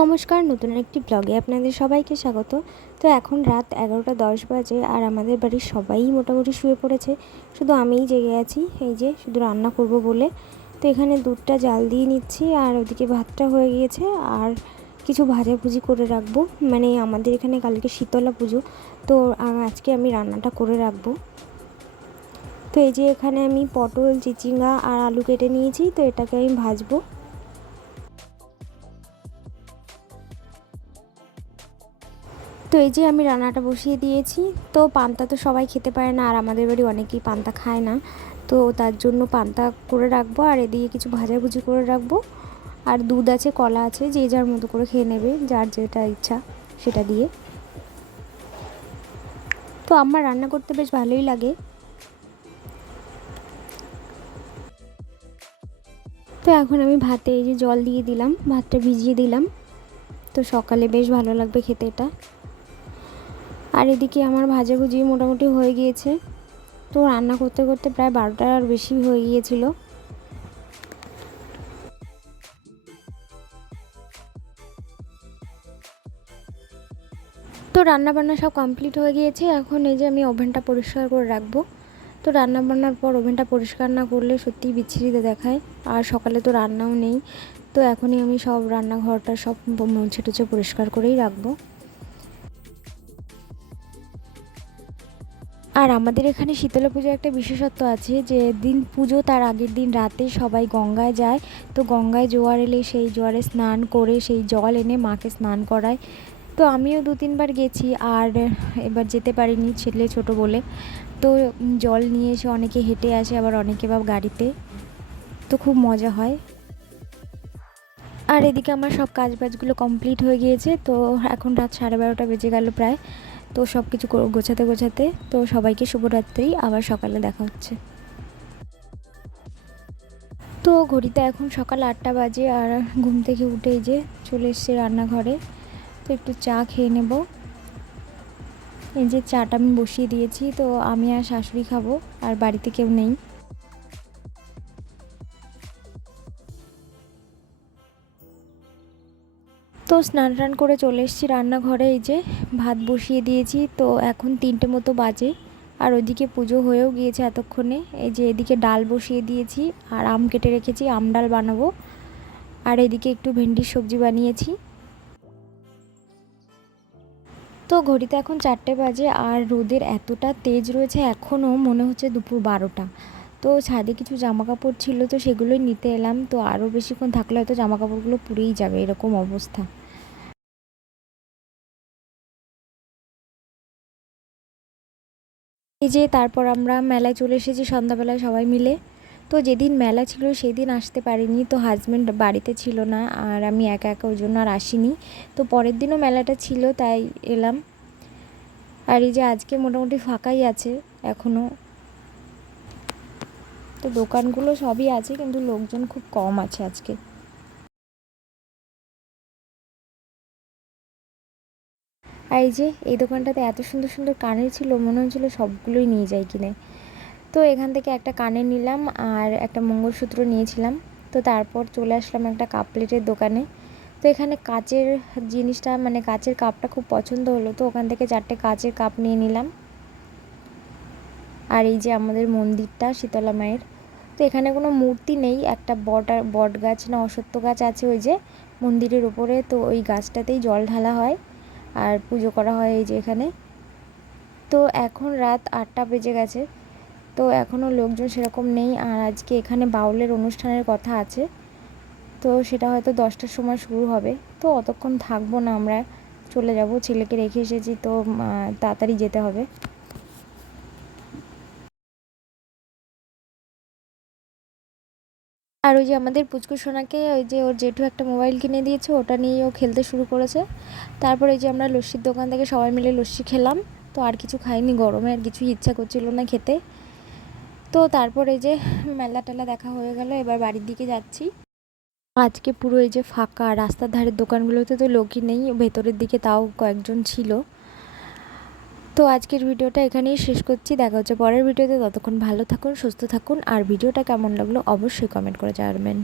নমস্কার, নতুন একটি ব্লগে আপনাদের সবাইকে স্বাগত। তো এখন রাত এগারোটা দশ বাজে আর আমাদের বাড়ির সবাই মোটামুটি শুয়ে পড়েছে। শুধু আমিই জেগে আছি, এই যে শুধু রান্না করব বলে। তো এখানে দুধটা জাল দিয়ে নিচ্ছি আর ওদিকে ভাতটা হয়ে গিয়েছে আর কিছু ভাজাভুজি করে রাখব। মানে আমাদের এখানে কালকে শীতলা পুজো, তো আজকে আমি রান্নাটা করে রাখব। তো এই যে এখানে আমি পটল, চিচিঙ্গা আর আলু কেটে নিয়েছি, তো এটাকে আমি ভাজবো। তো এই যে আমি রান্নাটা বসিয়ে দিয়েছি, তো পান্তা তো সবাই খেতে পারে না, আর আমাদের বাড়ি অনেকেই পান্তা খায় না। তো তার জন্য পান্তা করে রাখব, আর এদিকে কিছু ভাজাভুজি করে রাখব। আর দুধ আছে, কলা আছে, যে যার মতো করে খেয়ে নেবে, যার যেটা ইচ্ছা সেটা দিয়ে। তো আমার রান্না করতে বেশ ভালোই লাগে। তো এখন আমি ভাতে এই যে জল দিয়ে দিলাম, ভাতটা ভিজিয়ে দিলাম। তো সকালে বেশ ভালো লাগবে খেতে এটা। আর এদিকে আমার ভাজাভুজি মোটামুটি হয়ে গিয়েছে। তো রান্না করতে করতে প্রায় বারোটার বেশি হয়ে গিয়েছিল। তো রান্না বান্না সব কমপ্লিট হয়ে গিয়েছে। এখন এই যে আমি ওভেনটা পরিষ্কার করে রাখব। তো রান্না বান্নার পর ওভেনটা পরিষ্কার না করলে সত্যিই বিচ্ছিরিতে দেখায়। আর সকালে তো রান্নাও নেই। তো এখনই আমি সব রান্নাঘরটা সব মুছে টুছে পরিষ্কার করেই রাখব। আর আমাদের এখানে শীতলা পুজোর একটা বিশেষত্ব আছে যে দিন পুজো তার আগের দিন রাতে সবাই গঙ্গায় যায়। তো গঙ্গায় জোয়ার এলে সেই জোয়ারে স্নান করে, সেই জল এনে মাকে স্নান করায়। তো আমিও দু তিনবার গেছি আর এবার যেতে পারিনি ছেলে ছোট বলে। তো জল নিয়ে এসে অনেকে হেঁটে আসে, আবার অনেকে বা গাড়িতে। তো খুব মজা হয়। আর এদিকে আমার সব কাজ বাজগুলো কমপ্লিট হয়ে গিয়েছে, তো এখন রাত সাড়ে বারোটা বেজে গেল প্রায়। তো সব কিছু গোছাতে গোছাতে তো সবাইকে শুভরাত্রি, আবার সকালে দেখা হচ্ছে। তো ঘড়িতে এখন সকাল আটটা বাজে আর ঘুম থেকে উঠে যে চলে এসছে রান্নাঘরে। তো একটু চা খেয়ে নেব। এই যে চাটা আমি বসিয়ে দিয়েছি, তো আমি আর শাশুড়ি খাব, আর বাড়িতে কেউ নেই। তো স্নান টান করে চলে এসেছি রান্নাঘরে, এই যে ভাত বসিয়ে দিয়েছি। তো এখন তিনটে মতো বাজে, আর ওইদিকে পুজো হয়েও গিয়েছে এতক্ষণে। এই যে এদিকে ডাল বসিয়ে দিয়েছি, আর আম কেটে রেখেছি, আম ডাল বানাবো। আর এদিকে একটু ভেন্ডির সবজি বানিয়েছি। তো ঘড়িতে এখন চারটে বাজে, আর রোদের এতটা তেজ রয়েছে, এখনও মনে হচ্ছে দুপুর বারোটা। তো ছাদে কিছু জামা কাপড় ছিল, তো সেগুলোই নিতে এলাম। তো আরও বেশিক্ষণ থাকলে হয়তো জামা কাপড়গুলো পুড়েই যাবে, এরকম অবস্থা। এই যে তারপর আমরা মেলায় চলে এসেছি সন্ধ্যাবেলায় সবাই মিলে। তো যেদিন মেলা ছিল সেদিন আসতে পারিনি, তো হাজব্যান্ড বাড়িতে ছিল না আর আমি একা একা ওই জন্য আর আসিনি। তো পরের দিনও মেলাটা ছিল, তাই এলাম। আর এই যে আজকে মোটামুটি ফাঁকাই আছে এখনও তো দোকানগুলো সবই আছে, কিন্তু লোকজন খুব কম আছে আজকে। আর এই যে, এই দোকানটাতে এত সুন্দর সুন্দর কানের ছিল, মনে হচ্ছিল সবগুলোই নিয়ে যাই কিনে। তো এখান থেকে একটা কানের নিলাম আর একটা মঙ্গলসূত্র নিয়েছিলাম। তো তারপর চলে আসলাম একটা কাপ প্লেটের দোকানে। তো এখানে কাচের জিনিসটা মানে কাচের কাপটা খুব পছন্দ হলো। তো ওখান থেকে চারটে কাচের কাপ নিয়ে নিলাম। আর এই যে আমাদের মন্দিরটা, শীতলা মায়ের। তো এখানে কোনো মূর্তি নেই, একটা বট বট গাছ না অসত্য গাছ আছে ওই যে মন্দিরের ওপরে তো ওই গাছটাতেই জল ঢালা হয়। আর পুজো করা হয় এই যে এখানে। তো এখন রাত আটটা বেজে গেছে। তো এখনও লোকজন সেরকম নেই। আর আজকে এখানে বাউলের অনুষ্ঠানের কথা আছে। তো সেটা হয়তো দশটার সময় শুরু হবে। তো অতক্ষণ থাকব না আমরা। চলে যাব। ছেলেকে রেখে এসেছি। তো তাড়াতাড়ি যেতে হবে। আর ওই যে আমাদের পুচকু সোনাকে, ওই যে ওর জেঠু একটা মোবাইল কিনে দিয়েছে, ওটা নিয়ে ও খেলতে শুরু করেছে। তারপরে ওই যে আমরা লস্যির দোকান থেকে সবাই মিলে লস্যি খেলাম। তো আর কিছু খাইনি, গরমে আর কিছুই ইচ্ছা করছিল না খেতে। তো তারপর এই যে মেলা টেলা দেখা হয়ে গেল, এবার বাড়ির দিকে যাচ্ছি। আজকে পুরো এই যে ফাঁকা, রাস্তার ধারের দোকানগুলোতে তো লোকই নেই, ভেতরের দিকে তাও কয়েকজন ছিল। তো আজকের ভিডিওটা এখানেই শেষ করছি। দেখা হচ্ছে পরের ভিডিওতে। ততক্ষণ ভালো থাকুন, সুস্থ থাকুন। আর ভিডিওটা কেমন লাগল অবশ্যই কমেন্ট করে জানাবেন।